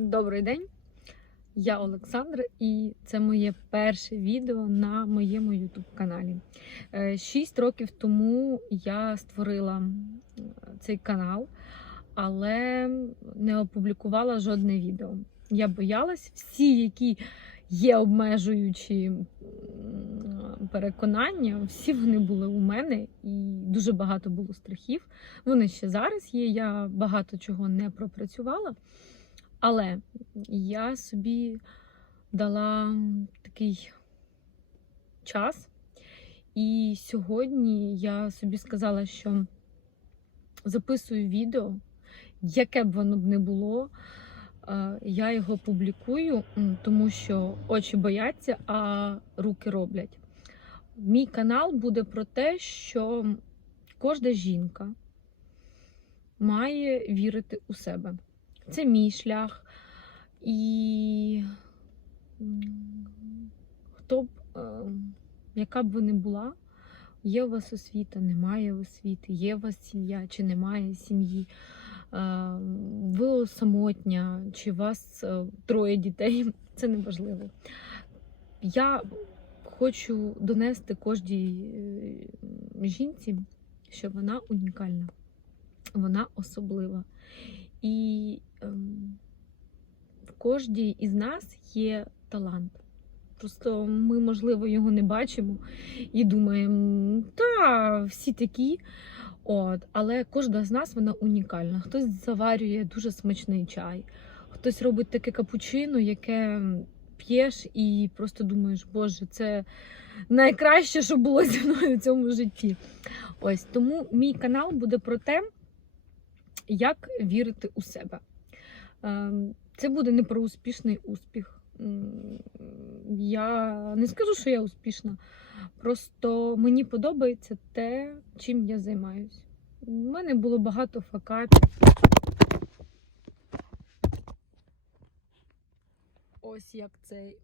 Добрий день, я Олександра, і це моє перше відео на моєму YouTube каналі. Е, Шість років тому я створила цей канал, але не опублікувала жодне відео. Я боялась, всі, які є обмежуючі переконання, всі вони були у мене, і дуже багато було страхів. Вони ще зараз є. Я багато чого не пропрацювала. Але я собі дала такий час, і сьогодні я собі сказала, що записую відео, яке б воно б не було, я його публікую, тому що очі бояться, а руки роблять. Мій канал буде про те, що кожна жінка має вірити у себе. Це мій шлях. І хто б, е, яка б ви не була, є у вас освіта, немає освіти, є у вас сім'я чи немає сім'ї, е, ви самотня, чи у вас е, троє дітей, це не важливо. Я хочу донести кожній жінці, що вона унікальна, вона особлива. І в кожній із нас є талант. Просто ми, можливо, його не бачимо і думаємо, та всі такі. От, але кожна з нас вона унікальна. Хтось заварює дуже смачний чай, хтось робить таке капучино, яке п'єш і просто думаєш, боже, це найкраще, що було зі мною в цьому житті. Ось тому мій канал буде про те, як вірити у себе. Ем, Це буде не про успішний успіх. Я не скажу, що я успішна. Просто мені подобається те, чим я займаюсь. У мене було багато факапів. Ось як цей.